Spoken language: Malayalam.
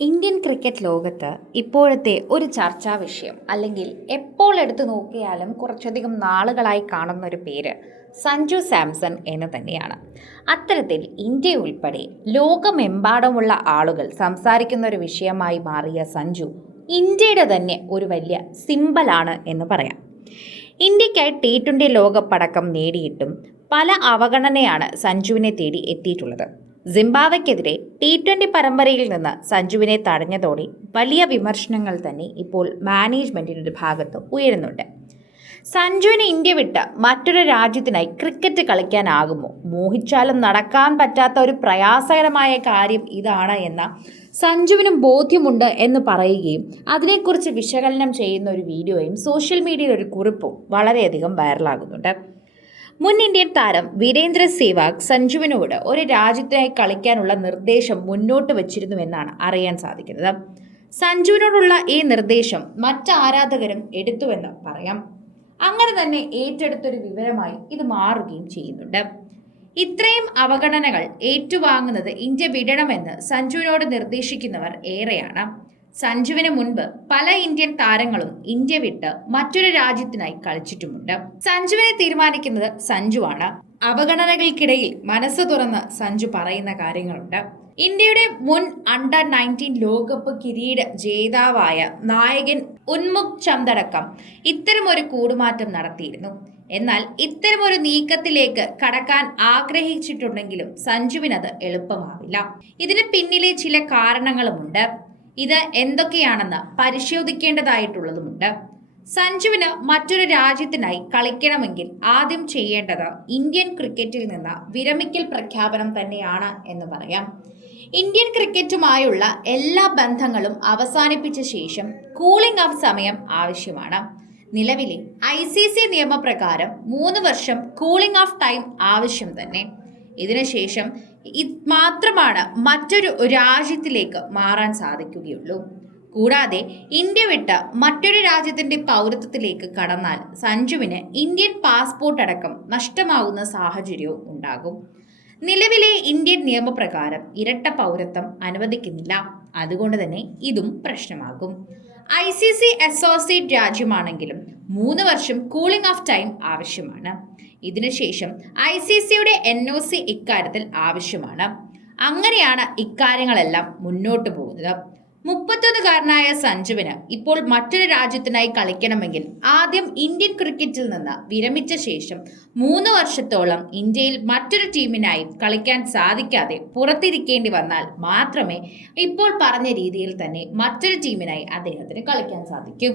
ഇന്ത്യൻ ക്രിക്കറ്റ് ലോകത്ത് ഇപ്പോഴത്തെ ഒരു ചർച്ചാ വിഷയം അല്ലെങ്കിൽ എപ്പോൾ എടുത്തു നോക്കിയാലും കുറച്ചധികം നാളുകളായി കാണുന്ന ഒരു പേര് സഞ്ജു സാംസൺ എന്ന് തന്നെയാണ്. അത്തരത്തിൽ ഇന്ത്യ ഉൾപ്പെടെ ലോകമെമ്പാടുമുള്ള ആളുകൾ സംസാരിക്കുന്ന ഒരു വിഷയമായി മാറിയ സഞ്ജു ഇന്ത്യയുടെ തന്നെ ഒരു വലിയ സിമ്പലാണ് എന്ന് പറയാം. ഇന്ത്യക്കായി T20 ലോകപ്പടക്കം നേടിയിട്ടും പല അവഗണനയാണ് സഞ്ജുവിനെ തേടി എത്തിയിട്ടുള്ളത്. സിംബാബ്വെക്കെതിരെ T20 പരമ്പരയിൽ നിന്ന് സഞ്ജുവിനെ തടഞ്ഞതോടെ വലിയ വിമർശനങ്ങൾ തന്നെ ഇപ്പോൾ മാനേജ്മെന്റിന്റെ ഒരു ഭാഗത്ത് ഉയരുന്നുണ്ട്. സഞ്ജുവിന് ഇന്ത്യ വിട്ട് മറ്റൊരു രാജ്യത്തിനായി ക്രിക്കറ്റ് കളിക്കാനാകുമോ? മോഹിച്ചാലും നടക്കാൻ പറ്റാത്ത ഒരു പ്രയാസകരമായ കാര്യം ഇതാണ് എന്ന സഞ്ജുവിനും ബോധ്യമുണ്ട് എന്ന് പറയുകയും അതിനെക്കുറിച്ച് വിശകലനം ചെയ്യുന്ന ഒരു വീഡിയോയും സോഷ്യൽ മീഡിയയിൽ ഒരു കുറിപ്പും വളരെയധികം വൈറലാകുന്നുണ്ട്. മുൻ ഇന്ത്യൻ താരം വീരേന്ദ്ര സേവാഗ് സഞ്ജുവിനോട് ഒരു രാജ്യത്തിനായി കളിക്കാനുള്ള നിർദ്ദേശം മുന്നോട്ട് വച്ചിരുന്നുവെന്നാണ് അറിയാൻ സാധിക്കുന്നത്. സഞ്ജുവിനോടുള്ള ഈ നിർദ്ദേശം മറ്റാരാധകരും എടുത്തുവെന്ന് പറയാം. അങ്ങനെ തന്നെ ഏറ്റെടുത്തൊരു വിവരമായി ഇത് മാറുകയും ചെയ്യുന്നുണ്ട്. ഇത്രയും അവഗണനകൾ ഏറ്റുവാങ്ങുന്നത് ഇന്ത്യ വിടണമെന്ന് സഞ്ജുവിനോട് നിർദ്ദേശിക്കുന്നവർ ഏറെയാണ്. സഞ്ജുവിന് മുൻപ് പല ഇന്ത്യൻ താരങ്ങളും ഇന്ത്യ വിട്ട് മറ്റൊരു രാജ്യത്തിനായി കളിച്ചിട്ടുമുണ്ട്. സഞ്ജുവിനെ തീരുമാനിക്കുന്നത് സഞ്ജുവാണ്. അവഗണനകൾക്കിടയിൽ മനസ്സ് തുറന്ന് സഞ്ജു പറയുന്ന കാര്യങ്ങളുണ്ട്. ഇന്ത്യയുടെ മുൻ അണ്ടർ-19 ലോകകപ്പ് കിരീട ജേതാവായ നായകൻ ഉന്മുക് ചന്ദടക്കം ഇത്തരമൊരു കൂടുമാറ്റം നടത്തിയിരുന്നു. എന്നാൽ ഇത്തരമൊരു നീക്കത്തിലേക്ക് കടക്കാൻ ആഗ്രഹിച്ചിട്ടുണ്ടെങ്കിലും സഞ്ജുവിനത് എളുപ്പമാവില്ല. ഇതിന് പിന്നിലെ ചില കാരണങ്ങളുമുണ്ട്. ഇത് എന്തൊക്കെയാണെന്ന് പരിശോധിക്കേണ്ടതായിട്ടുള്ളതുമുണ്ട്. സഞ്ജുവിന് മറ്റൊരു രാജ്യത്തിനായി കളിക്കണമെങ്കിൽ ആദ്യം ചെയ്യേണ്ടത് ഇന്ത്യൻ ക്രിക്കറ്റിൽ നിന്ന് വിരമിക്കൽ പ്രഖ്യാപനം തന്നെയാണ് എന്ന് പറയാം. ഇന്ത്യൻ ക്രിക്കറ്റുമായുള്ള എല്ലാ ബന്ധങ്ങളും അവസാനിപ്പിച്ച ശേഷം കൂളിംഗ് ഓഫ് സമയം ആവശ്യമാണ്. നിലവിലെ ICC നിയമപ്രകാരം 3 വർഷം കൂളിംഗ് ഓഫ് ടൈം ആവശ്യം തന്നെ. ഇതിനുശേഷം മാത്രമാണ് മറ്റൊരു രാജ്യത്തിലേക്ക് മാറാൻ സാധിക്കുകയുള്ളൂ. കൂടാതെ ഇന്ത്യ വിട്ട് മറ്റൊരു രാജ്യത്തിന്റെ പൗരത്വത്തിലേക്ക് കടന്നാൽ സഞ്ജുവിന് ഇന്ത്യൻ പാസ്പോർട്ട് അടക്കം നഷ്ടമാകുന്ന സാഹചര്യവും ഉണ്ടാകും. നിലവിലെ ഇന്ത്യൻ നിയമപ്രകാരം ഇരട്ട പൗരത്വം അനുവദിക്കുന്നില്ല. അതുകൊണ്ട് തന്നെ ഇതും പ്രശ്നമാകും. ICC അസോസിയേറ്റ് രാജ്യമാണെങ്കിലും 3 വർഷം കൂളിംഗ് ഓഫ് ടൈം ആവശ്യമാണ്. ഇതിനുശേഷം ICCയുടെ NOC ഇക്കാര്യത്തിൽ ആവശ്യമാണ്. അങ്ങനെയാണ് ഇക്കാര്യങ്ങളെല്ലാം മുന്നോട്ട് പോകുന്നത്. 31കാരനായ സഞ്ജുവിന് ഇപ്പോൾ മറ്റൊരു രാജ്യത്തിനായി കളിക്കണമെങ്കിൽ ആദ്യം ഇന്ത്യൻ ക്രിക്കറ്റിൽ നിന്ന് വിരമിച്ച ശേഷം 3 വർഷത്തോളം ഇന്ത്യയിൽ മറ്റൊരു ടീമിനായി കളിക്കാൻ സാധിക്കാതെ പുറത്തിരിക്കേണ്ടി വന്നാൽ മാത്രമേ ഇപ്പോൾ പറഞ്ഞ രീതിയിൽ തന്നെ മറ്റൊരു ടീമിനായി അദ്ദേഹത്തിന് കളിക്കാൻ സാധിക്കൂ.